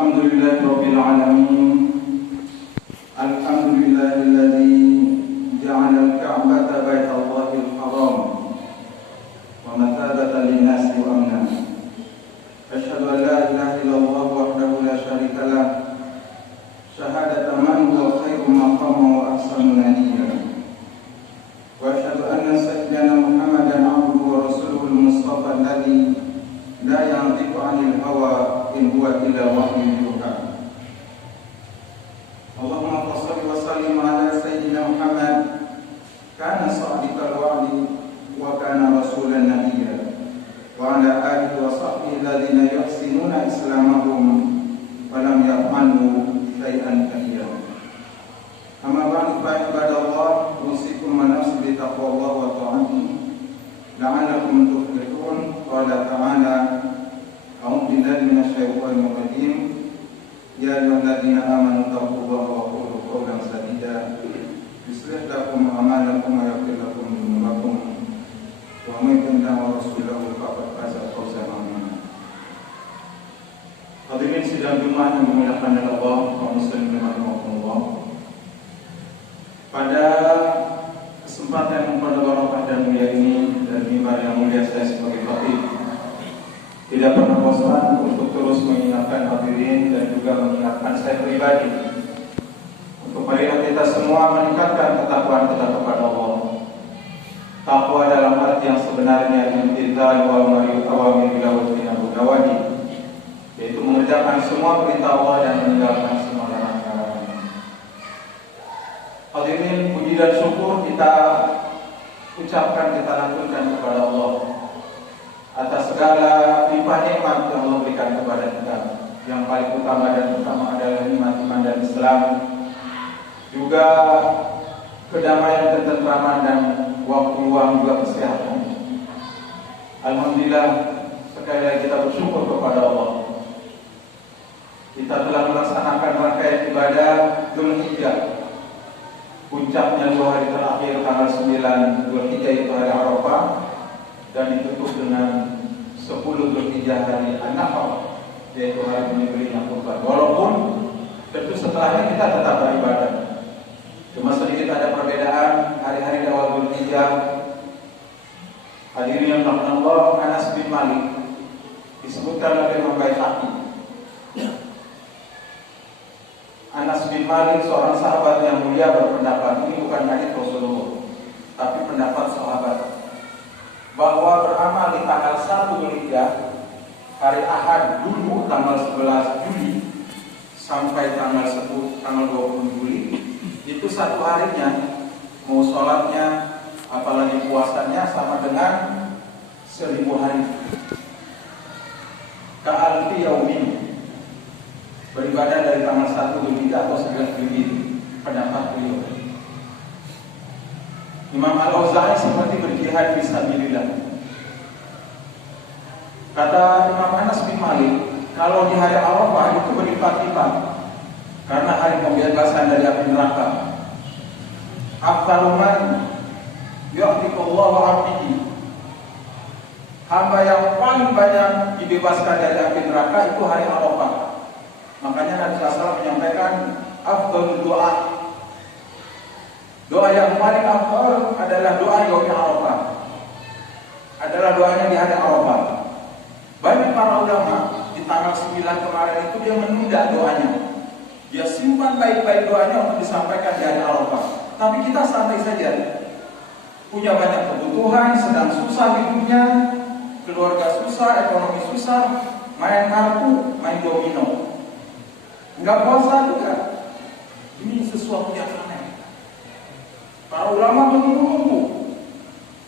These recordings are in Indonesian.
Alhamdulillahirabbil alamin. Alhamdulillahilladzi ja'ala al-Ka'bata baitallahil haram wa mathabatan lin-nasi wa amna. Asyhadu an la ilaha illallah wahdahu la syarika lah. Syahadatan man huwa khairu maqama wa ahsanu nadiya. Wa asyhadu anna sayyidana Muhammadan abduhu wa rasuluhul mustafa alladzi la yantiqu 'anil hawa in huwa illa wahyun yuha. Allahumma shalli wa sallim ala sayyidina Muhammad kana sadiqal wa'di wa kana rasulan nabiyya wa ala alihi wa sahbihi alladhina yuhsinuna islamahum wa lam ya'malu syai'an kathira. Amma ba'du fa ibadallah, usikum wa nafsi bi taqwallah wa ta'atihi la'allakum tuflihun. Qala ta'ala a'udzu billahi minasyaitonir rajim. Ya ayyuhalladzina amanu taqullaha wa qulu qawlan sadida yuslih lakum a'malakum wa yaghfir lakum dhunubakum wa may yuti' Allaha wa rasulahu faqad faza fawzan 'azima. Hadirin sidang Jumat yang dimuliakan oleh Allah, kaum muslimin rahimakumullah. Pada kesempatan yang pada barokah dan mulia ini, dan mimbar yang mulia, saya sebagai khatib tidak pernah bosan untuk terus mengingatkan hadirin dan juga mengingatkan saya pribadi untuk marilah kita semua meningkatkan ketakwaan kita kepada Allah. Takwa dalam arti yang sebenarnya imtithal wa awamir wa nawahi, yaitu mengerjakan semua perintah Allah dan meninggalkan semua larangan. Hadirin, puji dan syukur kita ucapkan, kita lantunkan kepada Allah atas segala limpah nikmat yang Allah berikan kepada kita. Yang paling utama dan utama adalah nikmat iman dan Islam, juga kedamaian, ketentraman dan waktu luang, juga kesehatan. Alhamdulillah, sekali lagi kita bersyukur kepada Allah. Kita telah melaksanakan rangkaian ibadah Dzulhijjah. Puncaknya 2 hari terakhir tanggal 9 Dzulhijjah itu hari Arafah, dan ditutup dengan 10 Dzulhijjah hari An-Nahr, yaitu hari penyembelihan kurban. Walaupun tentu setelahnya kita tetap beribadah, cuma sedikit ada perbedaan hari-hari di awal Dzulhijjah. Hadirin yang dirahmati Allah, Anas bin Malik disebutkan oleh Imam Baihaqi. Anas bin Malik, seorang sahabat yang mulia, berpendapat, ini bukan hadits Rasulullah tapi pendapat sahabat, bahwa beramal di tanggal 1 Dzulhijjah, hari Ahad dulu tanggal 11 Juli sampai tanggal 20 Juli, itu satu harinya, mau sholatnya apalagi puasanya sama dengan 1000 hari. Ka'alfi yaumin, beribadah dari tanggal 1 Dzulhijjah atau 11 Juli, pendapat beliau. Imam Al-Auza'i seperti berjihad fisabilillah. Kata Imam Anas bin Malik, kalau di hari Arafah itu berlipat-lipat karena hari pembebasan dari api neraka. Afdaluman yu'tiqullahu 'abdihi, hamba yang paling banyak dibebaskan dari api neraka itu hari Arafah. Makanya Nabi SAW menyampaikan afdalul doa, doa yang paling afdal adalah doa yaumil Arafah, adalah doanya di hari Arafah. Banyak para ulama di tanggal 9 kemarin itu dia menunda doanya, dia simpan baik-baik doanya untuk disampaikan di hari Arafah. Tapi kita santai saja, punya banyak kebutuhan, sedang susah hidupnya, keluarga susah, ekonomi susah, main kartu, main domino, nggak puasa juga. Ini sesuatu yang aneh. Para ulama menunggu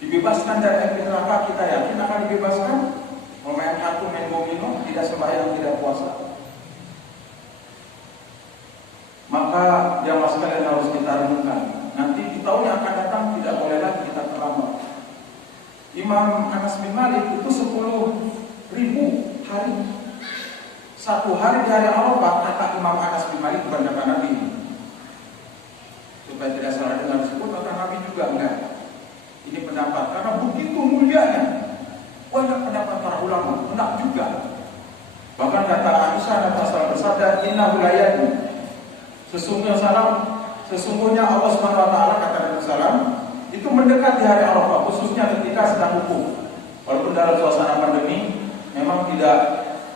dibebaskan dari api neraka. Kita yakin akan dibebaskan? Mau main kartu, main domino, tidak sembahyang, tidak puasa. Maka jamaah sekalian harus kita renungkan. Nanti di tahun yang akan datang tidak boleh lagi kita terlambat. Imam Anas bin Malik itu 10.000 hari. Satu hari di hari Arafah, kata Imam Anas bin Malik, bukan kata Nabi. Supaya tidak salah dengar disebut kata Nabi juga enggak. Ini pendapat karena begitu mulianya. Banyak pendapat para ulama, enak juga. Bahkan kata Aisyah dan Rasul bersabda, "Innahu la yadnu." Sesungguhnya Allah Subhanahu wa taala, kata Nabi sallam, itu mendekat di hari Arafah, khususnya ketika sedang wukuf. Walaupun dalam suasana pandemi memang tidak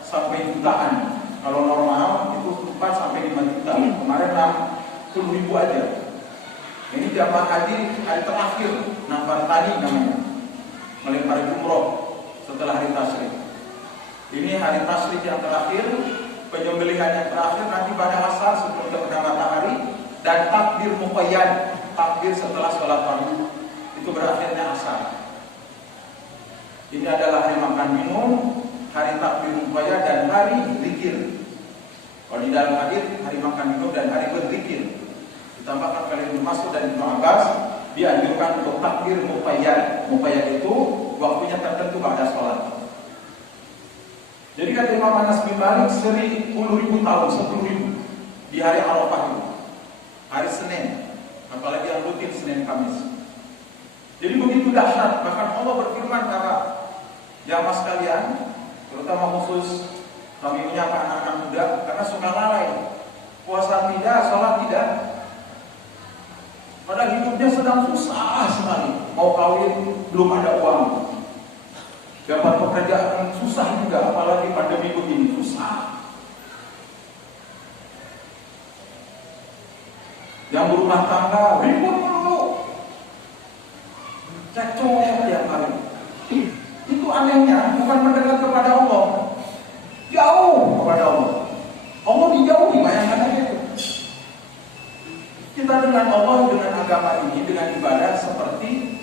sampai jutaan. Kalau normal itu 4 sampai 5 juta. Kemarin 60.000 aja. Ini jamaah haji hari terakhir, nafar tani namanya, melempar jumroh setelah hari tasyrik. Ini hari tasyrik yang terakhir, penyembelihan yang terakhir nanti pada asar sebelum terbenam matahari, dan takbir muqayyad, takbir setelah sholat fardu, itu berakhirnya asar. Ini adalah hari makan minum, hari takbir muqayyad, dan hari zikir. Kalau di dalam hadis, hari makan minum dan hari berzikir. Ditambahkan kali Ibnu Mas'ud dan Ibnu Abbas, dianjurkan untuk takbir muqayyad. Muqayyad itu waktunya tertentu pada sholat. Jadi kata Imam Anas bin Malik, 10.000 tahun, 10.000 di hari Arafah itu, hari Senin, apalagi yang rutin Senin Kamis. Jadi begitu dahsyat, bahkan Allah berfirman kepada jamaah sekalian, terutama khusus kami menyapa anak-anak muda, karena suka lalai, puasa tidak, sholat tidak. Padahal hidupnya sedang susah sekali, mau kawin belum ada uang, dapat pekerjaan susah juga, apalagi pandemi begini susah. Yang berumah tangga ribut dulu, cekcok tiap hari. Itu anehnya, bukan mendekat kepada Allah, jauh kepada Allah. Allah dijauhi, bayangkan aja itu. Kita dengan Allah, dengan agama ini, dengan ibadah seperti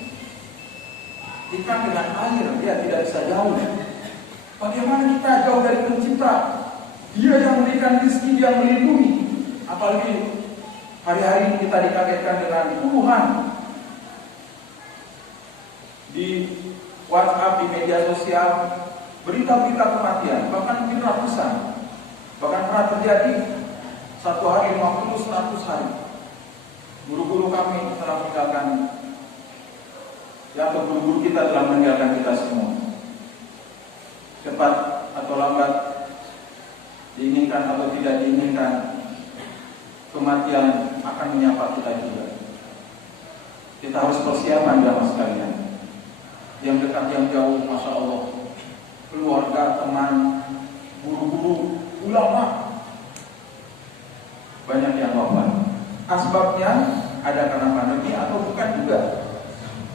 ikan dengan air, dia tidak bisa jauh. Bagaimana kita jauh dari pencipta? Dia yang memberikan rezeki, dia yang melindungi. Apalagi hari-hari ini kita dikagetkan dengan puluhan di WhatsApp, di media sosial, berita-berita kematian, bahkan mungkin ratusan. Bahkan pernah terjadi satu hari 50, 100 hari. Guru-guru kami telah meninggalkan, ya, atau guru-guru kita telah meninggalkan kita semua. Cepat atau lambat, diinginkan atau tidak diinginkan, kematian akan menyapa kita juga. Kita harus persiapan jamaah sekalian. Yang dekat, yang jauh, masya Allah, keluarga, teman, guru-guru, ulama, banyak yang wafat. Asbabnya ada karena pandemi atau bukan juga.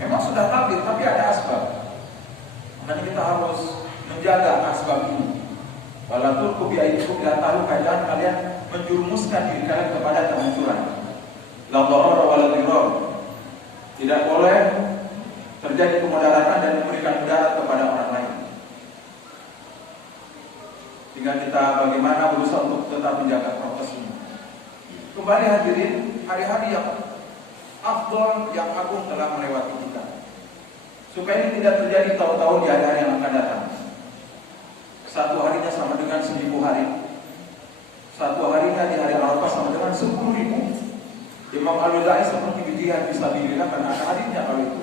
Memang sudah takdir, tapi ada asbab. Makanya kita harus menjaga asbab ini. Walatul kubiaikum la tahu, jangan kalian menjurumuskan diri kalian kepada kehancuran. La dharara wa la dirar. Tidak boleh terjadi kemudaratan dan memberikan mudarat kepada orang lain. Tinggal kita bagaimana berusaha untuk tetap menjaga prokes ini. Kembali hadirin, hari-hari yang afdol, yang agung telah melewati kita. Supaya ini tidak terjadi tahun-tahun di hari-hari yang akan datang. Satu harinya sama dengan 1000 hari. Satu harinya di hari Arafah sama dengan 10.000. Imam Al-Ghazali seperti bijian fisabilillah, karena ada hadisnya kalau itu.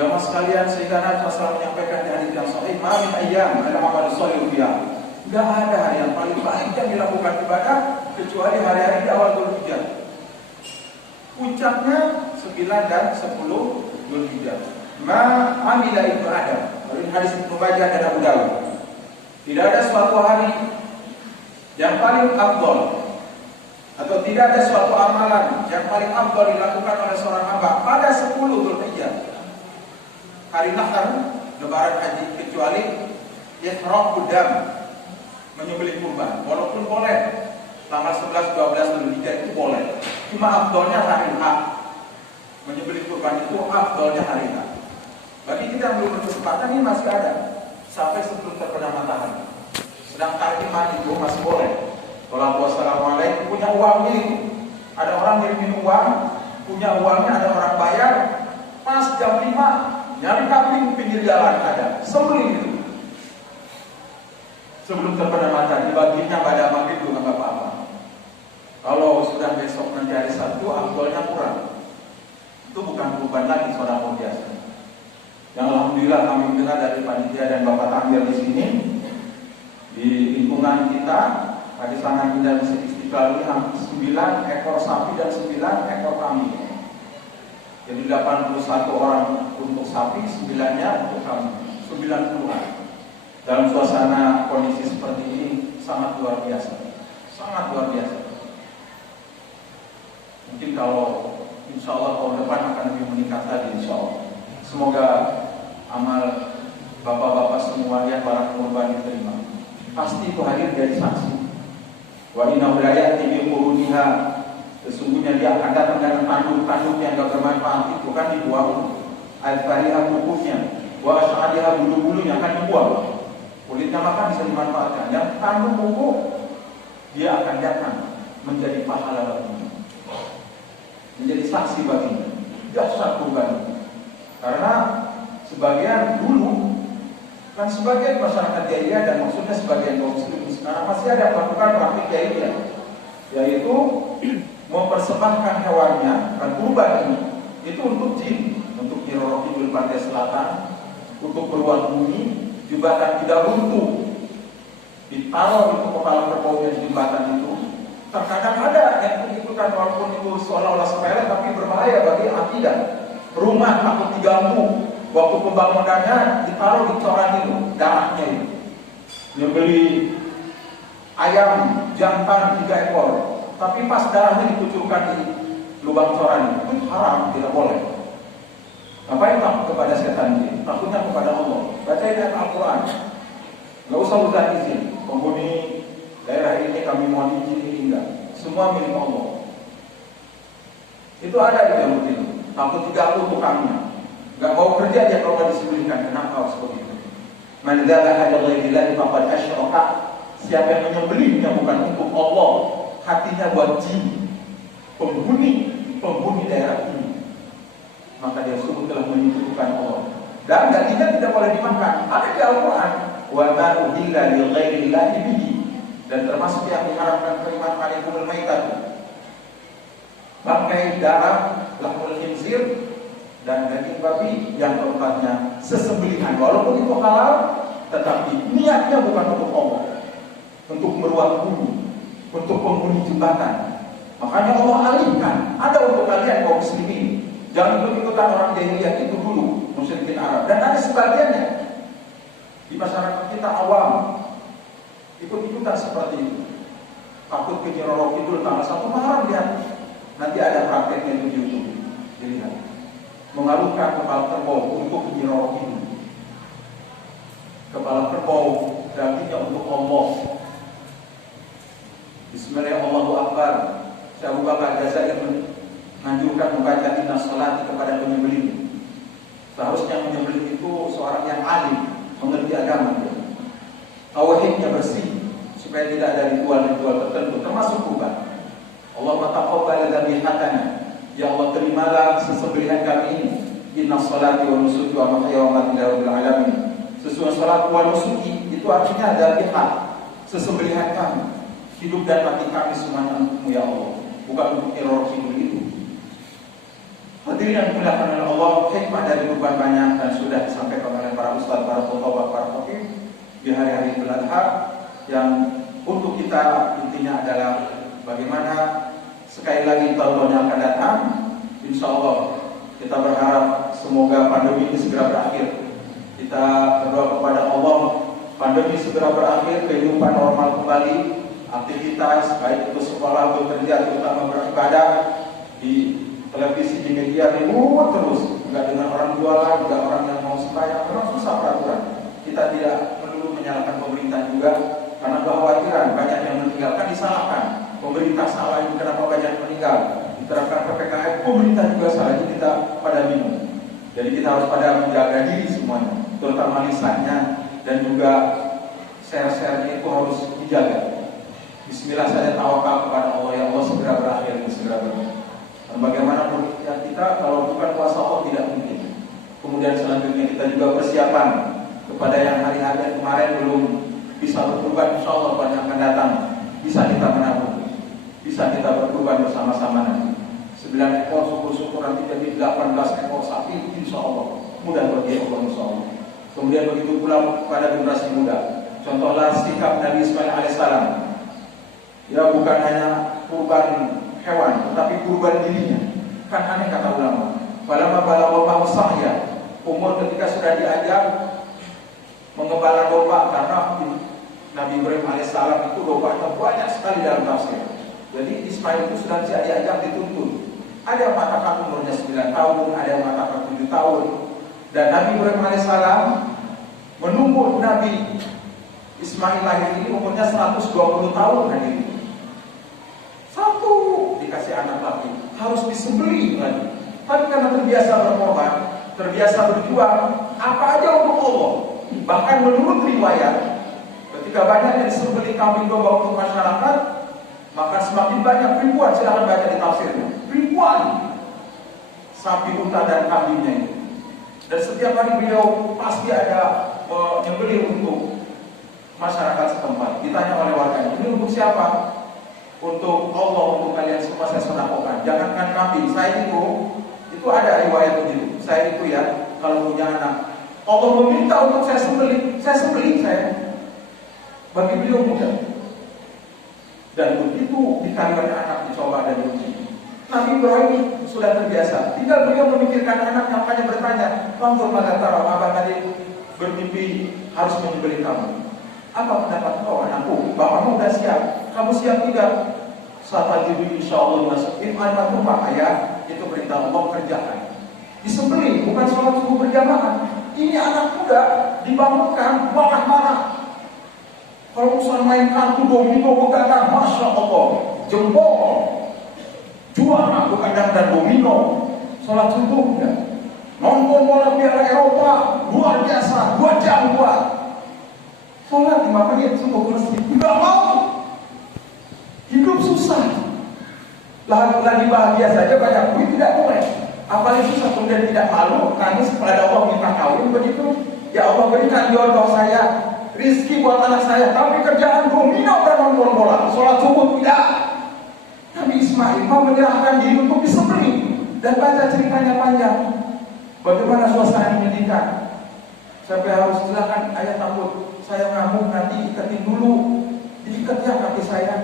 Jamaah sekalian, sehingga Nabi SAW menyampaikan di hadis yang sahih, "Ma min ayyam al-amal shalih fiha." Tidak ada hari yang paling baik yang dilakukan ibadah kecuali hari-hari di awal Dzulhijjah. Puncaknya 9 dan 10 Dzulhijjah. Ma amila ibnu Adam. Ini hadis Ibnu Majah dan Abu Dawud. Tidak ada suatu hari yang paling afdol, atau tidak ada suatu amalan yang paling afdol dilakukan oleh seorang hamba pada 10 Dzulhijjah, hari Nahar, lebaran haji, kecuali ihraqud dam, menyembelih kurban. Walaupun boleh tanggal 11, 12 Dzulhijjah itu boleh. Cuma afdolnya hari H. Menyembelih kurban itu afdolnya hari H. Bagi kita yang belum berkesempatan, ini masih ada sampai sebelum terbenam matahari. Sedang takliman itu masih boleh. Kalau wassalamualaikum, punya uang ini, ada orang ngirimin uang, punya uangnya, ada orang bayar, pas jam 5 nyari kambing pinggir jalan ada, sembelih itu. Sebelum terbenam matahari, dibaginya pada maghrib juga nggak apa-apa. Kalau sudah besok nanti hari Sabtu, afdolnya kurang. Itu bukan kurban lagi, saudara biasa. Yang alhamdulillah kami dengar dari panitia dan Bapak Tamir di sini, di Di lingkungan kita, pada sangat indah Masjid Istiqlal ini 9 ekor sapi dan 9 ekor kambing. Jadi 81 orang untuk sapi, 9-nya untuk kambing, 90-an. Dalam suasana kondisi seperti ini sangat luar biasa, sangat luar biasa. Mungkin kalau insya Allah tahun depan akan lebih meningkat lagi insya Allah. Semoga amal bapak-bapak semua yang para korban diterima. Pasti itu hadir jadi saksi. Wa inna wilayati bi quruniha, sesungguhnya dia akan datang dengan tanduk-tanduk yang gak bermanfaat itu kan dibuang. Al-fariha kukunya, wa asy'adiha bulu-bulunya kan dibuang. Kulitnya maka bisa dimanfaatkan. Yang tanduk buku dia akan datang menjadi pahala baginya, menjadi saksi baginya. Dahsyat kurban. Karena sebagian dulu kan sebagian masyarakat jahiliyah dan maksudnya sebagian kaum muslim sekarang masih ada melakukan praktik jahiliyah, yaitu mempersembahkan hewannya dan kurban ini itu untuk jin, untuk Nyi Roro Kidul Pantai Selatan, untuk beruang bumi, jembatan tidak runtuh, ditaruh itu kepala kerbaunya di jembatan itu. Terkadang ada yang ikut-ikutan walaupun itu seolah-olah sepele tapi berbahaya bagi akidah. Rumah takut diganggu. Waktu pembangunannya ditaruh di coran itu, darahnya itu. Dia beli ayam jantan 3 ekor, tapi pas darahnya dikucurkan di lubang coran itu haram, tidak boleh. Ngapain takut kepada setan ini? Takutnya kepada Allah. Baca ayat Al-Quran. Gak usah urusan izin. Penghuni daerah ini kami mohon izin ini enggak. Semua milik Allah. Itu ada itu yang begitu. Takut diganggu tukangnya. Gak mau kerja dia kalau nggak disembelihkan. Kenapa harus begitu? Man dzabha lillahi faqad asyraka. Siapa yang menyembelihnya bukan untuk Allah, hatinya buat jin, penghuni daerah ini, maka dia sungguh telah menyekutukan Allah. Dan dagingnya tidak boleh dimakan. Ada di Al-Quran. Wa ma uhilla li ghairillahi bihi. Dan termasuk yang diharamkan kalimat alaikumul maitat, bangkai, darah, lahmul khinzir, dan daging babi yang tempatnya sesembelihan. Walaupun itu halal, tetapi niatnya bukan untuk Allah, untuk meruang bumi, untuk penghuni jembatan. Makanya Allah alihkan. Ada untuk kalian kaum muslimin. Jangan ikut-ikutan orang jahiliyah itu dulu, musyrikin Arab. Dan ada sebagiannya di masyarakat kita awam ikut-ikutan seperti itu. Takut ke Nyi Roro Kidul tanggal 1 Muharram lihat. Nanti ada prakteknya di YouTube. Dilihat. Mengalukan kepala kerbau untuk Nyi Roro Kidul. Kepala kerbau dagingnya untuk Allah. Bismillahirrahmanirrahim. Syekh Abu Bakar Jazair menganjurkan membaca inna sholati kepada penyembelih. Seharusnya menyembelih itu seorang yang alim, mengerti agama dia. Tauhidnya bersih supaya tidak ada ritual-ritual tertentu termasuk kurban. Allahumma taqabbal dhabihatana. Ya Allah, terimalah sesembelihan kami ini. Inna sholati wa nusuki wa mahyaya wa mamati lillahi alamin. Sesungguhnya salat wa nusuki itu artinya dhabihat, sesembelihan kami. Hidup dan mati kami semuanya untukmu ya Allah, bukan untuk Nyi Roro Kidul itu. Hadirin yang dimuliakan oleh Allah, hikmah dari kurban banyak dan sudah disampaikan oleh para ustaz, para khotbah, para khatib di hari-hari Idul Adha. Yang untuk kita intinya adalah bagaimana sekali lagi tahun yang akan datang, insya Allah kita berharap semoga pandemi ini segera berakhir. Kita berdoa kepada Allah, pandemi segera berakhir, kehidupan normal kembali. Aktivitas baik itu sekolah, bekerja, terutama beribadah di televisi, di media ribut terus, nggak dengan orang jualan, nggak orang yang mau sembahyang, memang susah peraturan. Kita tidak perlu menyalahkan pemerintah juga, karena kekhawatiran banyak yang meninggalkan disalahkan. Pemerintah salah ini kenapa banyak meninggal? Diterapkan PPKM, pemerintah juga salah, ini kita pada bingung. Jadi kita harus pada menjaga diri semuanya, terutama lisannya dan juga share-share itu harus dijaga. Bismillah saja tawakal kepada Allah, ya Allah segera berakhir, segera berakhir. Dan bagaimana ya kita kalau bukan kuasa Allah tidak mungkin. Kemudian selanjutnya kita juga persiapan kepada yang hari-hari yang kemarin belum bisa berkurban, insya Allah pada yang akan datang bisa kita menabung, bisa kita berkurban bersama-sama nanti. 9 ekor syukur-syukur nanti jadi 18 ekor sapi, insya Allah mudah bagi Allah, insya Allah. Kemudian begitu pula pada generasi muda, Contohlah sikap Nabi Ismail alaihissalam. Ya, bukan hanya kurban hewan, tetapi kurban dirinya. Kan aneh kata ulama. Falamma balagha sa'ya, umur ketika sudah diajak mengembala domba, karena Nabi Ibrahim alaihissalam itu dombanya banyak sekali dalam tafsir. Jadi Ismail itu sudah diajak dituntun. Ada yang mengatakan umurnya 9 tahun, ada yang mengatakan 7 tahun. Dan Nabi Ibrahim alaihissalam menunggu Nabi Ismail lahir ini umurnya 120 tahun hadir. Satu dikasih anak lagi, harus disembelih lagi. Tapi karena terbiasa berkorban, terbiasa berjuang, apa aja untuk Allah. Bahkan menurut riwayat, ketika banyak yang disembelih kambing domba untuk masyarakat, maka semakin banyak ribuan, silahkan baca di tafsirnya, ribuan sapi, unta dan kambingnya itu. Dan setiap hari beliau pasti ada menyembelih untuk masyarakat setempat. Ditanya oleh warganya, ini untuk siapa? Untuk Allah, untuk kalian semua saya sedekahkan. Jangankan kambing, saya itu ada riwayat begitu. Saya itu ya, kalau punya anak, Allah meminta untuk saya sembelih saya. Bagi beliau mudah. Dan begitu dikalikan anak dicoba dan diuji. Nabi Ibrahim sudah terbiasa. Tinggal beliau memikirkan anak yang hanya bertanya, "Fanzur madza tara?" Abang tadi bermimpi harus menyembelih kamu. Apa pendapat kau anakku? Bapakmu sudah siap. Kamu siap tidak? Saat Jibril insyaallah masuk. Iman rumah ayah itu perintah Allah, kerjakan. Disembelih, bukan sholat subuh berjamaah. Ini anak muda dibangunkan marah-marah. Kalau urusan main kartu domino begadang, masya Allah, jempol, juara begadang dan domino, sholat subuh enggak. Nonton bola Piala Eropa luar biasa, 2 jam buat. Sholat 5 menit sungguh bersih, enggak mau. Hidup susah. Lagi bahagia saja banyak duit tidak boleh. Apalagi susah kemudian tidak malu, nangis kepada Allah minta kawin begitu. Ya Allah, berikan jodoh saya, rizki buat anak saya, tapi kerjaan domino dan nonton bola, sholat subuh tidak. Nabi Ismail mau menyerahkan diri untuk disembelih. Dan baca ceritanya panjang. Bagaimana suasana menyedihkan. Sampai harus silakan ayah takut saya ngamuk nanti iketin dulu. Diikat ya kaki saya.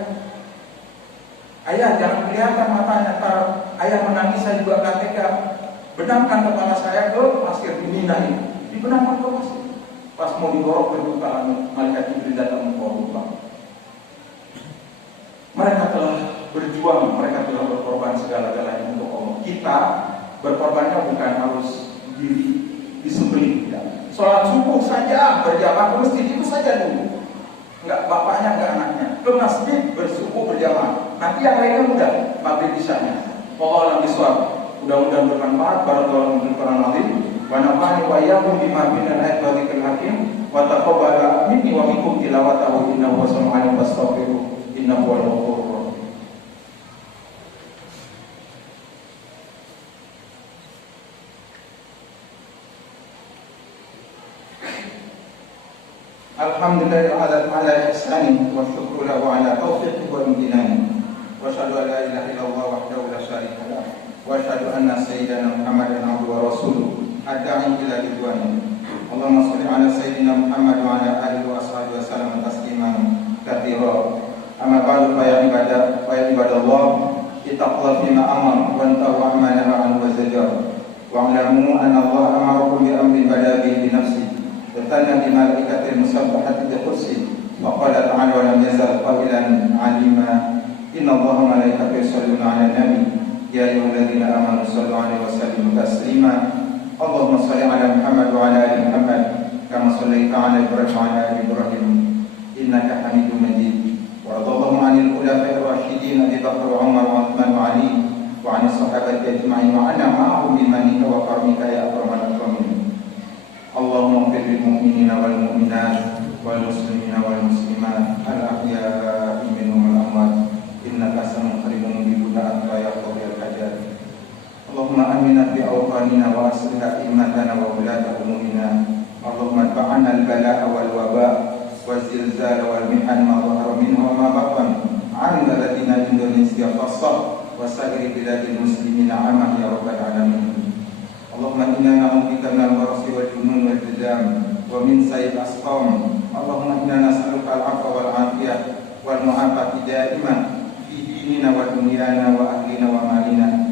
Ayah jangan kelihatan matanya, ntar ayah menangis saya juga gak tega. Benamkan kepala saya ke pasir Mina ini. Dibenamkan ke pasir. Pas mau digorok ke buka langit, malaikat Jibril datang membawa. Mereka telah berjuang, mereka telah berkorban segala-galanya untuk Allah. Kita berkorbannya bukan harus disembelih. Sholat subuh saja berjamaah ke masjid itu saja dulu. Enggak bapaknya, enggak anaknya. Ke masjid bersubuh berjamaah. Nanti yang lainnya mudah, maghrib isyanya. Wallahu a'lam bishawab. Mudah-mudahan bermanfaat. Barakallahu fiikum warahmatullahi wabarakatuh. Wa nafa'ani wa iyyakum bima fil ayati wa dzikril hakim. Wa taqabbala minni wa minkum tilawatahu innahu sami'un 'alim wastaghfiruh innahu huwal ghafurur rahim. Alhamdulillah ala ihsani wa syukru lahu ala taufiqihi wa imtinani. Wa asyhadu an la ilaha illallah wahdahu la syarika lah. Wa asyhadu anna sayyidana Muhammadan abduhu wa rasuluh adda'i ila ridwani. Allahumma shalli ala sayyidina Muhammad wa ala alihi wa ashabihi wa sallam tasliman katsira. Amma ba'du fa ya ibadallah ittaqullaha fima amara wa antahu amma nahaa anhu wa zajar. Wa alamu anna Allah amarakum bi amrin bada bi nafsihi. Bertanya di malaikatil musabbahati bi kursi wa qala ta'ala wa lam yazal qailan 'alima inna Allaha wa malaikatahu yusholluna 'alan nabi ya ayyuhalladzina amanu shallu 'alaihi wa sallimu taslima. Allahumma shalli 'ala Muhammad wa 'ala ali Muhammad kama shallaita 'ala Ibrahim wa 'ala ali Ibrahim innaka Hamidum Majid. Wa radallahu 'anil khulafa'ir rasyidin Abi Bakr wa Umar wa Utsman wa Ali wa 'anis sahabati ajma'in wa 'anna ma'ahum bimanika wa karamika ya akramal akramin. Allahumma ighfir lil mu'minina wal mu'minat wal muslimina wal muslimat al ahya'i minhum wal amwat innaka sami'un qaribun mujibud da'wat ya qadiyal hajat. Allahumma aminna fi awtanina wa aslih a'immatana wa ulata umurina. Allahumma adfa'na al bala'a wal waba' wal zilzal wal mihan ma dhahara minhu wa ma batan 'an baladina Indonesia khassah wa sa'iri biladil muslimina 'amah ya rabbal alamin. Allahumma inna na'udzubika minal barasi wal junun wal الجذام ومن سيء الأسقام. اللهم إنا نسألك العفو والعافية والمعافاة دائما في ديننا ودنيانا وأهلنا ومالنا.